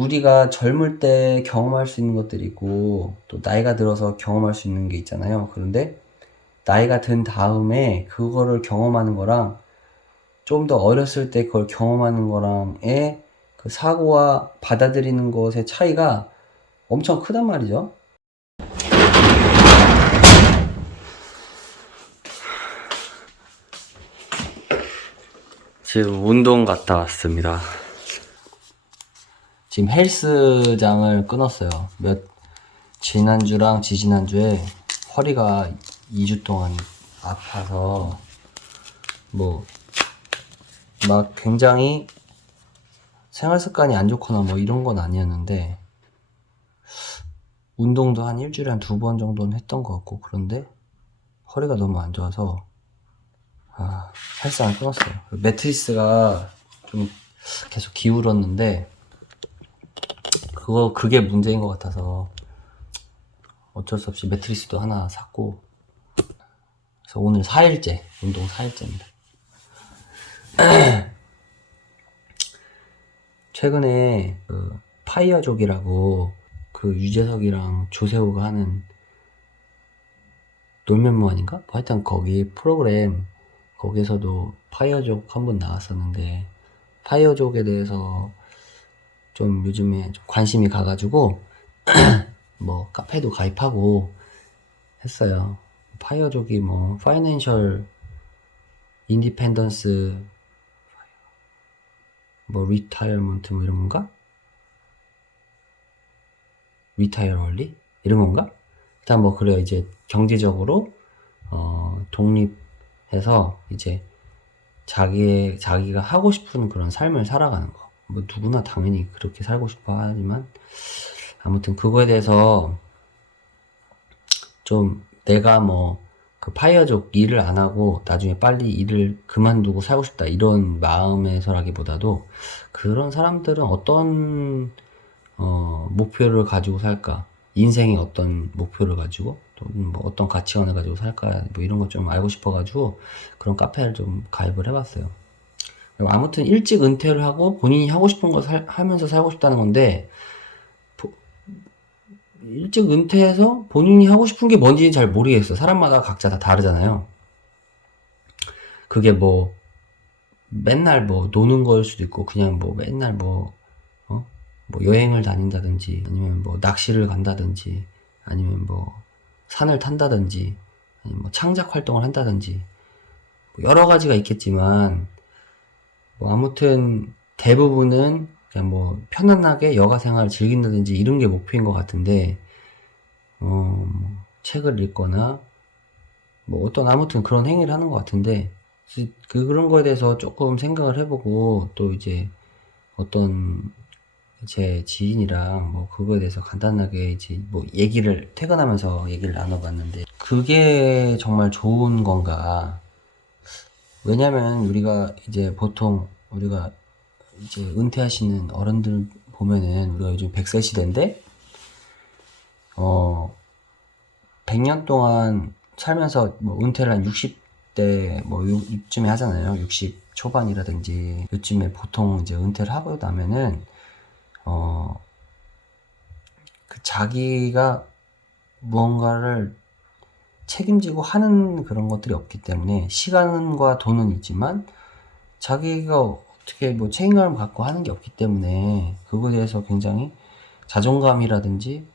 우리가 젊을 때 경험할 수 있는 것들이 있고 또 나이가 들어서 경험할 수 있는 게 있잖아요. 그런데 나이가 든 다음에 그거를 경험하는 거랑 좀 더 어렸을 때 그걸 경험하는 거랑의 그 사고와 받아들이는 것의 차이가 엄청 크단 말이죠. 지금 운동 갔다 왔습니다. 지금 헬스장을 끊었어요. 지난주랑 지지난주에 허리가 2주 동안 아파서 막 굉장히 생활 습관이 안 좋거나 뭐 이런 건 아니었는데 운동도 한 일주일에 한 2번 정도는 했던 것 같고, 그런데 허리가 너무 안 좋아서 헬스장을 끊었어요. 매트리스가 좀 계속 기울었는데 그게 문제인 것 같아서 어쩔 수 없이 매트리스도 하나 샀고, 그래서 오늘 4일째, 운동 4일째입니다. 최근에 그 파이어족이라고 그 유재석이랑 조세호가 하는 놀면뭐 아닌가? 하여튼 거기 프로그램, 거기서도 파이어족 한번 나왔었는데 파이어족에 대해서 좀 요즘에 좀 관심이 가가지고 뭐 카페도 가입하고 했어요. 파이어족이 뭐 파이낸셜 인디펜던스 뭐 리타이어먼트 뭐 이런 건가? 리타이어 얼리? 이런 건가? 일단 뭐 그래요. 이제 경제적으로 독립해서 이제 자기가 하고 싶은 그런 삶을 살아가는 거. 뭐 누구나 당연히 그렇게 살고 싶어 하지만 아무튼 그거에 대해서 좀 내가 뭐 그 파이어족 일을 안 하고 나중에 빨리 일을 그만두고 살고 싶다 이런 마음에서라기보다도 그런 사람들은 어떤 목표를 가지고 살까, 인생의 어떤 목표를 가지고 또 뭐 어떤 가치관을 가지고 살까, 뭐 이런 거 좀 알고 싶어가지고 그런 카페를 좀 가입을 해봤어요. 아무튼 일찍 은퇴를 하고 본인이 하고 싶은 거 하면서 살고 싶다는 건데, 일찍 은퇴해서 본인이 하고 싶은 게 뭔지는 잘 모르겠어. 사람마다 각자 다 다르잖아요. 그게 뭐 맨날 뭐 노는 거일 수도 있고, 그냥 뭐 맨날 뭐 여행을 다닌다든지, 아니면 뭐 낚시를 간다든지, 아니면 뭐 산을 탄다든지, 아니면 뭐 창작 활동을 한다든지, 뭐 여러 가지가 있겠지만, 뭐 아무튼 대부분은 그냥 뭐 편안하게 여가 생활을 즐긴다든지 이런 게 목표인 것 같은데, 뭐 책을 읽거나 뭐 어떤 아무튼 그런 행위를 하는 것 같은데, 그런 거에 대해서 조금 생각을 해보고 또 이제 어떤 제 지인이랑 뭐 그거에 대해서 간단하게 이제 뭐 퇴근하면서 얘기를 나눠봤는데, 그게 정말 좋은 건가? 왜냐면 우리가 이제 보통 우리가 이제 은퇴하시는 어른들 보면은 우리가 요즘 100세 시대인데 100년 동안 살면서 뭐 은퇴를 한 60대 뭐 이쯤에 하잖아요. 60 초반이라든지 요즘에 보통 이제 은퇴를 하고 나면은 그 자기가 무언가를 책임지고 하는 그런 것들이 없기 때문에, 시간과 돈은 있지만 자기가 어떻게 뭐 책임감을 갖고 하는 게 없기 때문에 그거에 대해서 굉장히 자존감이라든지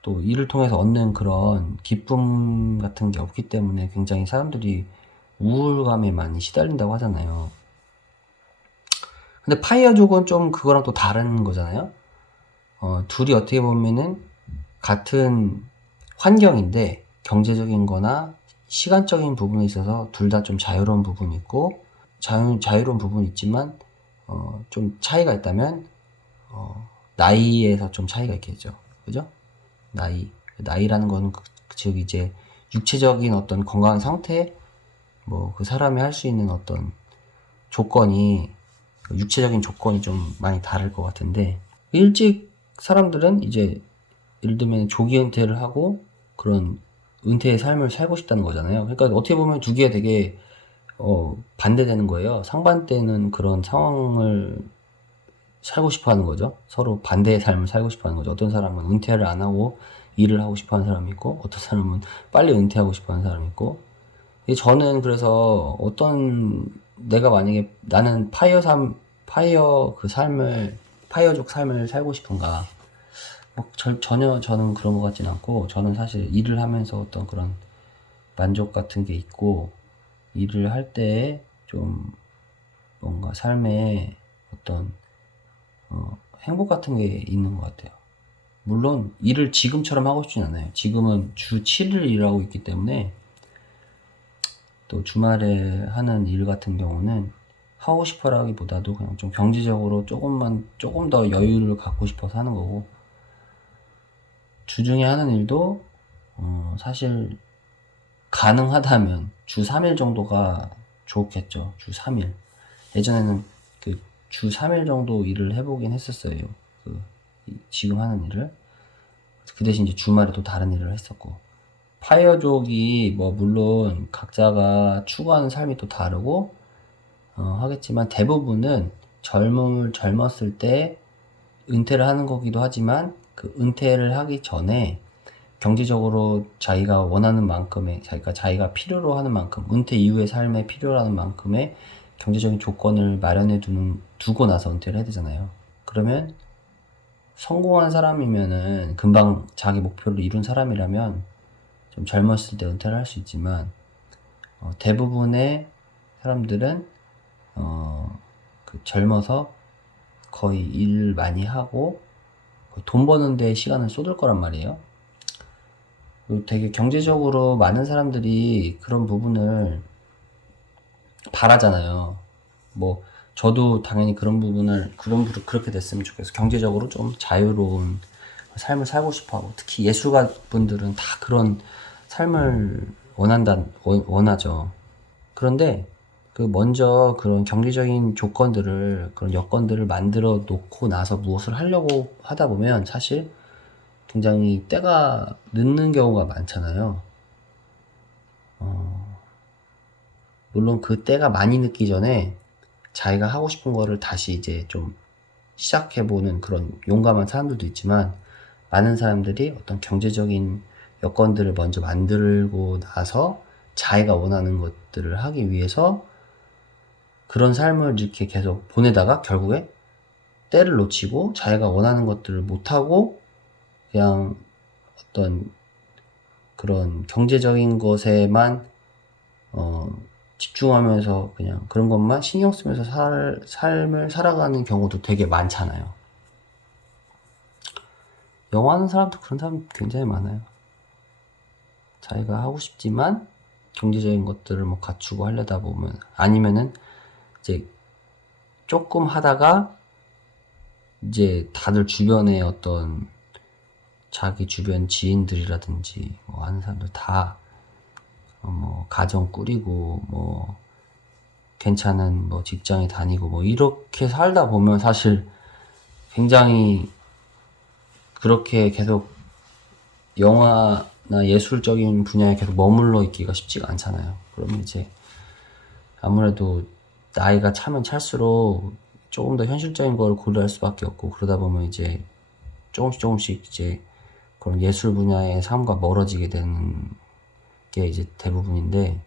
또 일을 통해서 얻는 그런 기쁨 같은 게 없기 때문에 굉장히 사람들이 우울감에 많이 시달린다고 하잖아요. 근데 파이어족은 좀 그거랑 또 다른 거잖아요. 둘이 어떻게 보면은 같은 환경인데 경제적인 거나 시간적인 부분에 있어서 둘 다 좀 자유로운 부분이 있고, 자유로운 부분이 있지만 좀 차이가 있다면 나이에서 좀 차이가 있겠죠. 그죠? 나이라는 거는 즉 이제 육체적인 어떤 건강 상태, 뭐 그 사람이 할 수 있는 어떤 조건이, 육체적인 조건이 좀 많이 다를 것 같은데, 일찍 사람들은 이제 예를 들면 조기 은퇴를 하고 그런 은퇴의 삶을 살고 싶다는 거잖아요. 그러니까 어떻게 보면 두 개가 되게 반대되는 거예요. 상반되는 그런 상황을 살고 싶어 하는 거죠. 서로 반대의 삶을 살고 싶어 하는 거죠. 어떤 사람은 은퇴를 안 하고 일을 하고 싶어 하는 사람이 있고, 어떤 사람은 빨리 은퇴하고 싶어 하는 사람이 있고, 저는 그래서 내가 만약에 나는 파이어 그 삶을, 파이어족 삶을 살고 싶은가. 전혀 저는 그런 것 같진 않고, 저는 사실 일을 하면서 어떤 그런 만족 같은 게 있고, 일을 할 때 좀 뭔가 삶에 어떤 행복 같은 게 있는 것 같아요. 물론 일을 지금처럼 하고 싶진 않아요. 지금은 주 7일 일하고 있기 때문에 또 주말에 하는 일 같은 경우는 하고 싶어라기보다도 그냥 좀 경제적으로 조금 더 여유를 갖고 싶어서 하는 거고, 주중에 하는 일도 사실 가능하다면 주 3일 정도가 좋겠죠. 주 3일. 예전에는 그 주 3일 정도 일을 해보긴 했었어요. 지금 하는 일을. 그 대신 이제 주말에 또 다른 일을 했었고. 파이어족이 뭐 물론 각자가 추구하는 삶이 또 다르고 하겠지만, 대부분은 젊었을 때 은퇴를 하는 거기도 하지만, 그 은퇴를 하기 전에 경제적으로 자기가 원하는 만큼의, 자기가 필요로 하는 만큼, 은퇴 이후의 삶에 필요로 하는 만큼의 경제적인 조건을 마련해 두고 나서 은퇴를 해야 되잖아요. 그러면 성공한 사람이면은, 금방 자기 목표를 이룬 사람이라면 좀 젊었을 때 은퇴를 할 수 있지만, 대부분의 사람들은 젊어서 거의 일 많이 하고 돈 버는 데 시간을 쏟을 거란 말이에요. 되게 경제적으로 많은 사람들이 그런 부분을 바라잖아요. 뭐 저도 당연히 그렇게 됐으면 좋겠어. 경제적으로 좀 자유로운 삶을 살고 싶어하고, 특히 예술가 분들은 다 그런 삶을 원하죠. 그런데 먼저 그런 경제적인 그런 여건들을 만들어 놓고 나서 무엇을 하려고 하다 보면 사실 굉장히 때가 늦는 경우가 많잖아요. 물론 그 때가 많이 늦기 전에 자기가 하고 싶은 거를 다시 이제 좀 시작해보는 그런 용감한 사람들도 있지만, 많은 사람들이 어떤 경제적인 여건들을 먼저 만들고 나서 자기가 원하는 것들을 하기 위해서 그런 삶을 이렇게 계속 보내다가 결국에 때를 놓치고 자기가 원하는 것들을 못하고 그냥 어떤 그런 경제적인 것에만 집중하면서 그냥 그런 것만 신경 쓰면서 삶을 살아가는 경우도 되게 많잖아요. 영화하는 사람도 그런 사람 굉장히 많아요. 자기가 하고 싶지만 경제적인 것들을 뭐 갖추고 하려다 보면, 아니면은 이제 조금 하다가 이제 다들 주변에 어떤 자기 주변 지인들이라든지 뭐 하는 사람들 다 뭐 가정 꾸리고 뭐 괜찮은 뭐 직장에 다니고 뭐 이렇게 살다 보면 사실 굉장히 그렇게 계속 영화나 예술적인 분야에 계속 머물러 있기가 쉽지가 않잖아요. 그러면 이제 아무래도 나이가 차면 찰수록 조금 더 현실적인 걸 고려할 수밖에 없고, 그러다 보면 이제 조금씩 이제 그런 예술 분야의 삶과 멀어지게 되는 게 이제 대부분인데,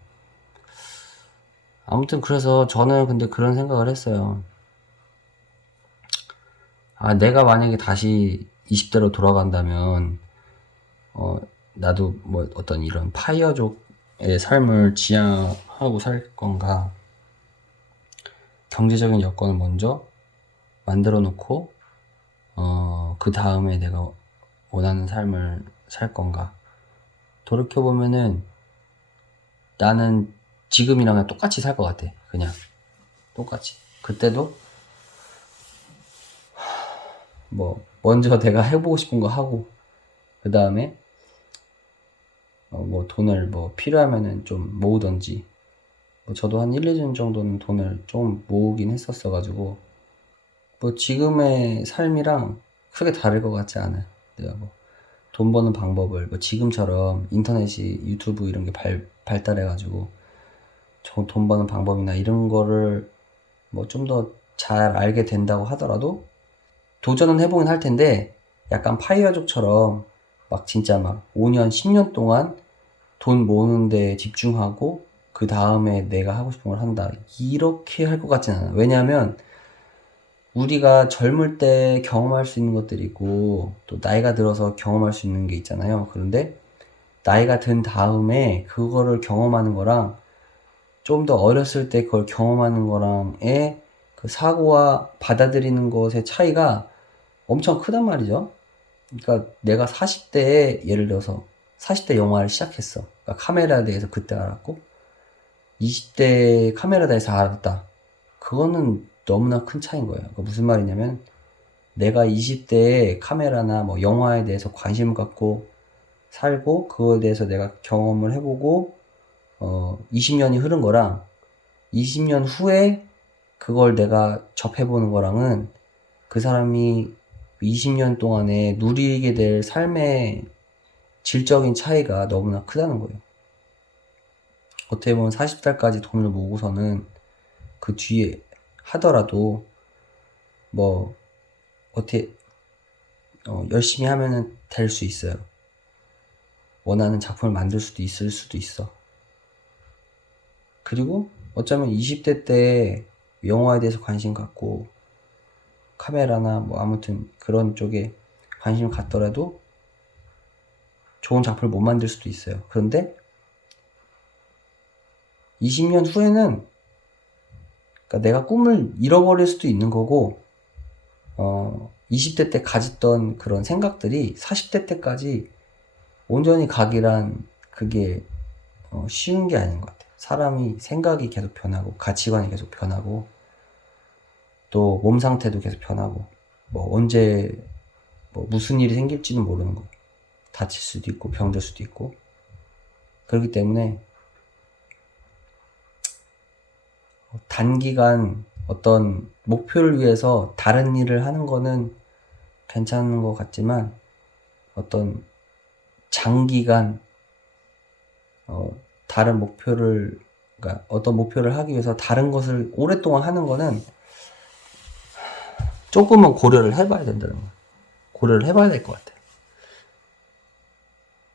아무튼 그래서 저는 근데 그런 생각을 했어요. 내가 만약에 다시 20대로 돌아간다면 나도 뭐 어떤 이런 파이어족의 삶을 지향하고 살 건가, 경제적인 여건을 먼저 만들어 놓고 그 다음에 내가 원하는 삶을 살 건가. 돌이켜보면은 나는 지금이랑 그냥 똑같이 살 것 같아. 그냥 똑같이. 그때도 뭐 먼저 내가 해보고 싶은 거 하고, 그 다음에 뭐 돈을 뭐 필요하면은 좀 모으던지, 뭐 저도 한 1, 2년 정도는 돈을 좀 모으긴 했었어가지고 뭐 지금의 삶이랑 크게 다를 것 같지 않아요. 내가 뭐 돈 버는 방법을 뭐 지금처럼 인터넷이, 유튜브 이런 게 발달해가지고 돈 버는 방법이나 이런 거를 뭐 좀 더 잘 알게 된다고 하더라도 도전은 해보긴 할 텐데 약간 파이어족처럼 막 진짜 막 5년, 10년 동안 돈 모으는 데 집중하고 그 다음에 내가 하고 싶은 걸 한다. 이렇게 할 것 같진 않아. 왜냐하면 우리가 젊을 때 경험할 수 있는 것들이 있고 또 나이가 들어서 경험할 수 있는 게 있잖아요. 그런데 나이가 든 다음에 그거를 경험하는 거랑 좀 더 어렸을 때 그걸 경험하는 거랑의 그 사고와 받아들이는 것의 차이가 엄청 크단 말이죠. 그러니까 내가 40대에 예를 들어서 40대 영화를 시작했어. 그러니까 카메라에 대해서 그때 알았고 20대 카메라에 대해서 알았다. 그거는 너무나 큰 차이인 거예요. 그러니까 무슨 말이냐면 내가 20대에 카메라나 뭐 영화에 대해서 관심을 갖고 살고 그거에 대해서 내가 경험을 해보고 20년이 흐른 거랑 20년 후에 그걸 내가 접해보는 거랑은 그 사람이 20년 동안에 누리게 될 삶의 질적인 차이가 너무나 크다는 거예요. 어떻게 보면 40살까지 돈을 모으고서는 그 뒤에 하더라도 뭐 어떻게 열심히 하면은 될 수 있어요. 원하는 작품을 만들 수도 있을 수도 있어. 그리고 어쩌면 20대 때 영화에 대해서 관심 갖고 카메라나 뭐 아무튼 그런 쪽에 관심을 갖더라도 좋은 작품을 못 만들 수도 있어요. 그런데 20년 후에는 그러니까 내가 꿈을 잃어버릴 수도 있는 거고 20대 때 가졌던 그런 생각들이 40대 때까지 온전히 가기란 그게 쉬운 게 아닌 것 같아요. 사람이 생각이 계속 변하고 가치관이 계속 변하고 또 몸 상태도 계속 변하고 뭐 언제 뭐 무슨 일이 생길지는 모르는 거예요. 다칠 수도 있고 병들 수도 있고 그렇기 때문에 단기간 어떤 목표를 위해서 다른 일을 하는 거는 괜찮은 것 같지만 어떤 장기간 다른 목표를 그러니까 어떤 목표를 하기 위해서 다른 것을 오랫동안 하는 거는 조금은 고려를 해봐야 된다는 거예요. 고려를 해봐야 될 것 같아요.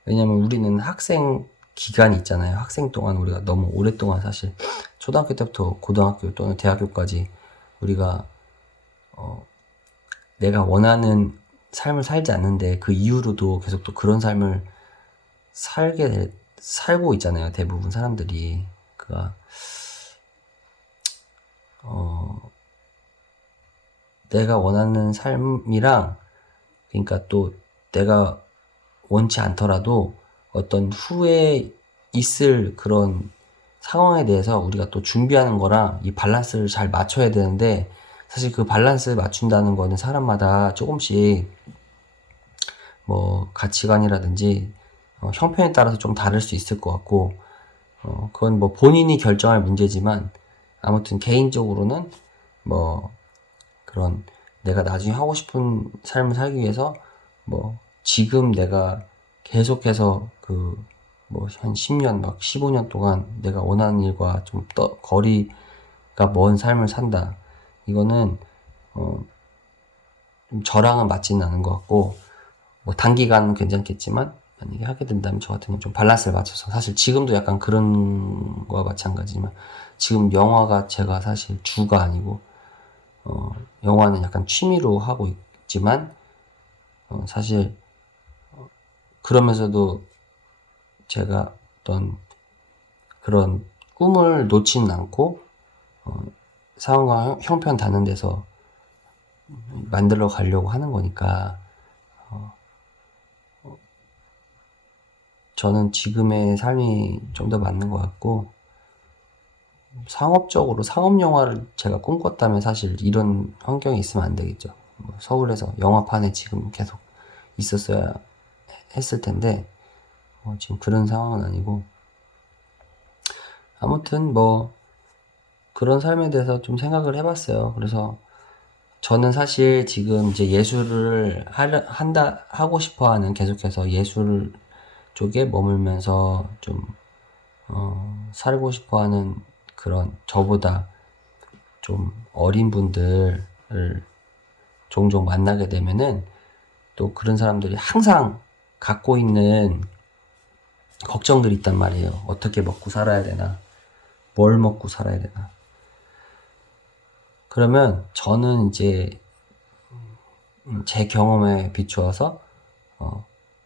왜냐면 우리는 학생 기간이 있잖아요. 학생 동안 우리가 너무 오랫동안 사실 초등학교 때부터 고등학교 또는 대학교까지 우리가 내가 원하는 삶을 살지 않는데 그 이후로도 계속 또 그런 삶을 살고 있잖아요. 대부분 사람들이. 그가 내가 원하는 삶이랑 그러니까 또 내가 원치 않더라도 어떤 후에 있을 그런 상황에 대해서 우리가 또 준비하는 거랑 이 밸런스를 잘 맞춰야 되는데 사실 그 밸런스를 맞춘다는 거는 사람마다 조금씩 뭐 가치관이라든지 형편에 따라서 좀 다를 수 있을 것 같고 그건 뭐 본인이 결정할 문제지만 아무튼 개인적으로는 뭐 그런 내가 나중에 하고 싶은 삶을 살기 위해서 뭐 지금 내가 계속해서 그 뭐 한 10년 막 15년 동안 내가 원하는 일과 좀 거리가 먼 삶을 산다. 이거는 좀 저랑은 맞지는 않은 것 같고 뭐 단기간은 괜찮겠지만 만약에 하게 된다면 저 같은 경우 좀 밸런스를 맞춰서 사실 지금도 약간 그런 거와 마찬가지지만 지금 영화가 제가 사실 주가 아니고 영화는 약간 취미로 하고 있지만 사실 그러면서도 제가 어떤 그런 꿈을 놓지는 않고 상황과 형편 닿는 데서 만들어 가려고 하는 거니까 저는 지금의 삶이 좀 더 맞는 것 같고 상업적으로 상업 영화를 제가 꿈꿨다면 사실 이런 환경에 있으면 안 되겠죠. 뭐 서울에서 영화판에 지금 계속 있었어야 했을 텐데 지금 그런 상황은 아니고 아무튼 뭐 그런 삶에 대해서 좀 생각을 해봤어요. 그래서 저는 사실 지금 이제 예술을 하고 싶어 하는 계속해서 예술 쪽에 머물면서 좀 살고 싶어 하는 그런 저보다 좀 어린 분들을 종종 만나게 되면은 또 그런 사람들이 항상 갖고 있는 걱정들이 있단 말이에요. 어떻게 먹고 살아야 되나? 뭘 먹고 살아야 되나? 그러면 저는 이제 제 경험에 비추어서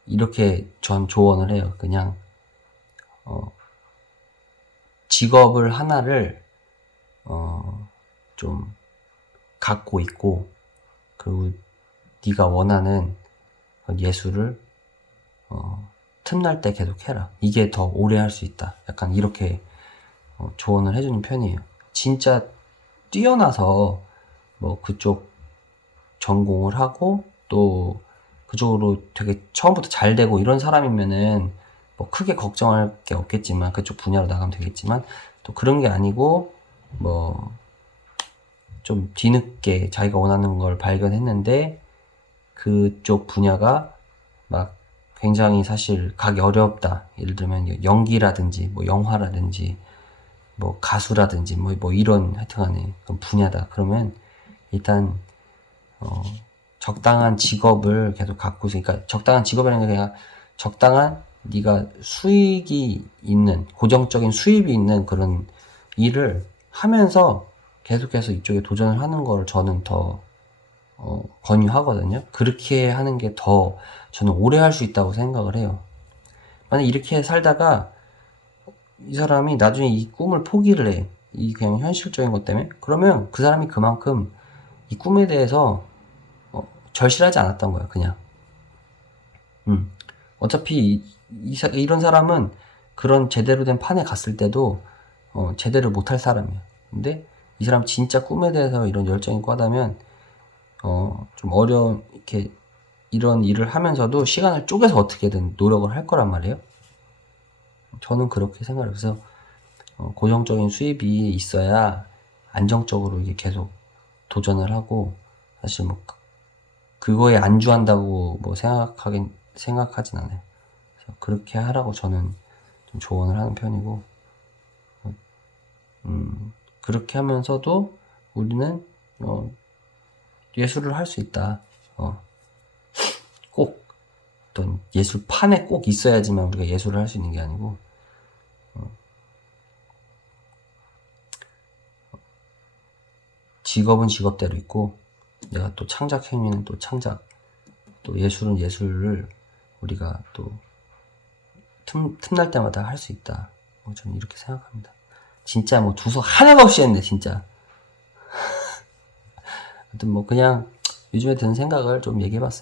이렇게 전 조언을 해요. 그냥 직업을 하나를 좀 갖고 있고, 그리고 네가 원하는 예술을 틈날 때 계속 해라. 이게 더 오래 할 수 있다. 약간 이렇게 조언을 해주는 편이에요. 진짜 뛰어나서 뭐 그쪽 전공을 하고 또 그쪽으로 되게 처음부터 잘 되고 이런 사람이면은 뭐 크게 걱정할 게 없겠지만, 그쪽 분야로 나가면 되겠지만, 또 그런 게 아니고 뭐 좀 뒤늦게 자기가 원하는 걸 발견했는데 그쪽 분야가 막 굉장히 사실 가기 어렵다. 예를 들면 연기라든지 뭐 영화라든지 뭐 가수라든지 뭐 이런 하여튼간에 그런 분야다. 그러면 일단 적당한 직업을 계속 갖고 있으니까, 그러니까 적당한 직업이라는 게 그냥 적당한 네가 수익이 있는, 고정적인 수입이 있는 그런 일을 하면서 계속해서 이쪽에 도전을 하는 걸 저는 더 권유하거든요. 그렇게 하는 게 더 저는 오래 할 수 있다고 생각을 해요. 만약 이렇게 살다가 이 사람이 나중에 이 꿈을 포기를 해. 이 그냥 현실적인 것 때문에. 그러면 그 사람이 그만큼 이 꿈에 대해서 절실하지 않았던 거야, 그냥. 어차피 이런 사람은 그런 제대로 된 판에 갔을 때도 제대로 못할 사람이야. 근데 이 사람 진짜 꿈에 대해서 이런 열정이 꽈다면 좀 어려운, 이렇게 이런 일을 하면서도 시간을 쪼개서 어떻게든 노력을 할 거란 말이에요. 저는 그렇게 생각해요. 그래서 고정적인 수입이 있어야 안정적으로 이게 계속 도전을 하고, 사실 뭐 그거에 안주한다고 뭐 생각하진 않아요. 그래서 그렇게 하라고 저는 좀 조언을 하는 편이고, 그렇게 하면서도 우리는 예술을 할 수 있다. 꼭 어떤 예술판에 꼭 있어야지만 우리가 예술을 할 수 있는 게 아니고, 직업은 직업대로 있고, 내가 또 창작 행위는 또 창작, 또 예술은 예술을 우리가 또 틈날 때마다 할 수 있다. 저는 이렇게 생각합니다. 진짜 뭐 두서 하나가 없이 했네, 진짜. 하여튼 뭐 그냥 요즘에 드는 생각을 좀 얘기해봤습니다.